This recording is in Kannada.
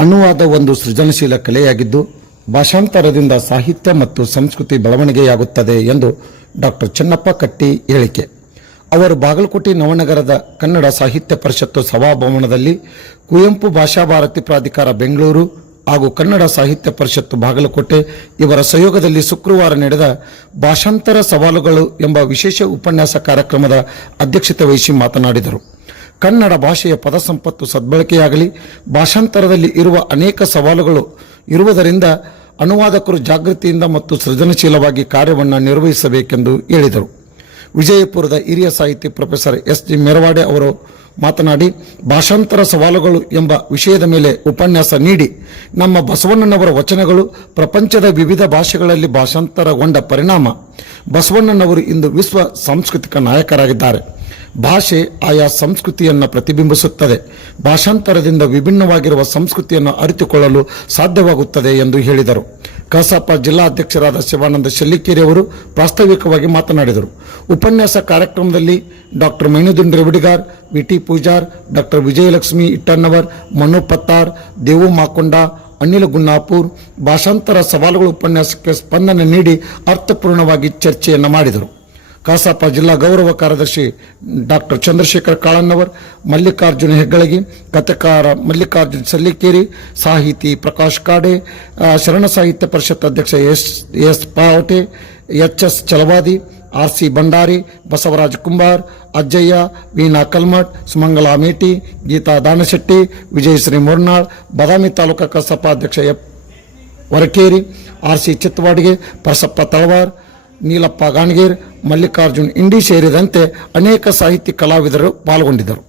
ಅನುವಾದ ಒಂದು ಸೃಜನಶೀಲ ಕಲೆಯಾಗಿದ್ದು ಭಾಷಾಂತರದಿಂದ ಸಾಹಿತ್ಯ ಮತ್ತು ಸಂಸ್ಕೃತಿ ಬೆಳವಣಿಗೆಯಾಗುತ್ತದೆ ಎಂದು ಡಾಕ್ಟರ್ ಚೆನ್ನಪ್ಪ ಕಟ್ಟಿ ಹೇಳಿಕೆ. ಅವರು ಬಾಗಲಕೋಟೆ ನವನಗರದ ಕನ್ನಡ ಸಾಹಿತ್ಯ ಪರಿಷತ್ತು ಸಭಾಭವನದಲ್ಲಿ ಕುವೆಂಪು ಭಾಷಾ ಭಾರತಿ ಪ್ರಾಧಿಕಾರ ಬೆಂಗಳೂರು ಹಾಗೂ ಕನ್ನಡ ಸಾಹಿತ್ಯ ಪರಿಷತ್ತು ಬಾಗಲಕೋಟೆ ಇವರ ಸಹಯೋಗದಲ್ಲಿ ಶುಕ್ರವಾರ ನಡೆದ ಭಾಷಾಂತರ ಸವಾಲುಗಳು ಎಂಬ ವಿಶೇಷ ಉಪನ್ಯಾಸ ಕಾರ್ಯಕ್ರಮದ ಅಧ್ಯಕ್ಷತೆ ವಹಿಸಿ ಮಾತನಾಡಿದರು. ಕನ್ನಡ ಭಾಷೆಯ ಪದ ಸಂಪತ್ತು ಸದ್ಬಳಕೆಯಾಗಲಿ, ಭಾಷಾಂತರದಲ್ಲಿ ಇರುವ ಅನೇಕ ಸವಾಲುಗಳು ಇರುವುದರಿಂದ ಅನುವಾದಕರು ಜಾಗೃತಿಯಿಂದ ಮತ್ತು ಸೃಜನಶೀಲವಾಗಿ ಕಾರ್ಯವನ್ನು ನಿರ್ವಹಿಸಬೇಕೆಂದು ಹೇಳಿದರು. ವಿಜಯಪುರದ ಹಿರಿಯ ಸಾಹಿತಿ ಪ್ರೊಫೆಸರ್ ಎಸ್.ಜಿ. ಮೆರವಾಡೆ ಅವರು ಮಾತನಾಡಿ, ಭಾಷಾಂತರ ಸವಾಲುಗಳು ಎಂಬ ವಿಷಯದ ಮೇಲೆ ಉಪನ್ಯಾಸ ನೀಡಿ ನಮ್ಮ ಬಸವಣ್ಣನವರ ವಚನಗಳು ಪ್ರಪಂಚದ ವಿವಿಧ ಭಾಷೆಗಳಲ್ಲಿ ಭಾಷಾಂತರಗೊಂಡ ಪರಿಣಾಮ ಬಸವಣ್ಣನವರು ಇಂದು ವಿಶ್ವ ಸಾಂಸ್ಕೃತಿಕ ನಾಯಕರಾಗಿದ್ದಾರೆ. ಭಾಷೆ ಆಯಾ ಸಂಸ್ಕೃತಿಯನ್ನು ಪ್ರತಿಬಿಂಬಿಸುತ್ತದೆ. ಭಾಷಾಂತರದಿಂದ ವಿಭಿನ್ನವಾಗಿರುವ ಸಂಸ್ಕೃತಿಯನ್ನು ಅರಿತುಕೊಳ್ಳಲು ಸಾಧ್ಯವಾಗುತ್ತದೆ ಎಂದು ಹೇಳಿದರು. ಕಸಾಪ ಜಿಲ್ಲಾಧ್ಯಕ್ಷರಾದ ಶಿವಾನಂದ ಶೆಲ್ಲಿಕೇರಿ ಅವರು ಪ್ರಾಸ್ತಾವಿಕವಾಗಿ ಮಾತನಾಡಿದರು. ಉಪನ್ಯಾಸ ಕಾರ್ಯಕ್ರಮದಲ್ಲಿ ಡಾಕ್ಟರ್ ಮೈನುದ್ದೀನ್ ರೇವಡಿಗಾರ್, ವಿ.ಟಿ. ಪೂಜಾರ್, ಡಾಕ್ಟರ್ ವಿಜಯಲಕ್ಷ್ಮಿ ಇಟ್ಟಣ್ಣವರ್, ಮನು ಪತ್ತಾರ್, ದೇವು ಮಾಕೊಂಡ, ಅನಿಲ್ ಗುನ್ನಾಪುರ್ ಭಾಷಾಂತರ ಸವಾಲುಗಳು ಉಪನ್ಯಾಸಕ್ಕೆ ಸ್ಪಂದನೆ ನೀಡಿ ಅರ್ಥಪೂರ್ಣವಾಗಿ ಚರ್ಚೆಯನ್ನು ಮಾಡಿದರು. ಕಸಾಪ ಜಿಲ್ಲಾ ಗೌರವ ಕಾರ್ಯದರ್ಶಿ ಡಾಕ್ಟರ್ ಚಂದ್ರಶೇಖರ್ ಕಾಳನ್ನವರ್, ಮಲ್ಲಿಕಾರ್ಜುನ ಹೆಗ್ಗಳಗಿ, ಕಥೆಕಾರ ಮಲ್ಲಿಕಾರ್ಜುನ ಸಲ್ಲಿಕೇರಿ, ಸಾಹಿತಿ ಪ್ರಕಾಶ್ ಕಾಡೆ, ಶರಣ ಸಾಹಿತ್ಯ ಪರಿಷತ್ ಅಧ್ಯಕ್ಷ ಎಸ್ ಪಾವಟೆ, ಎಚ್.ಎಸ್. ಚಲವಾದಿ, ಆರ್.ಸಿ. ಭಂಡಾರಿ, ಬಸವರಾಜ್ ಕುಂಬಾರ್, ಅಜ್ಜಯ್ಯ, ವೀಣಾ ಕಲ್ಮಠ್, ಸುಮಂಗಲಾ ಮೇಟಿ, ಗೀತಾ ದಾನಶೆಟ್ಟಿ, ವಿಜಯಶ್ರೀ ಮುರ್ನಾಳ್, ಬಾದಾಮಿ ತಾಲೂಕಾ ಕಸಾಪ ಅಧ್ಯಕ್ಷ ವರಕೇರಿ, ಆರ್.ಸಿ. ಚಿತ್ತವಾಡಿಗೆ, ಪರಸಪ್ಪ ತಳವಾರ್, ನೀಲಪ್ಪ ಗಾಣಗೇರ್, ಮಲ್ಲಿಕಾರ್ಜುನ್ ಇಂಡಿ ಸೇರಿದಂತೆ ಅನೇಕ ಸಾಹಿತಿ ಕಲಾವಿದರು ಪಾಲ್ಗೊಂಡಿದ್ದರು.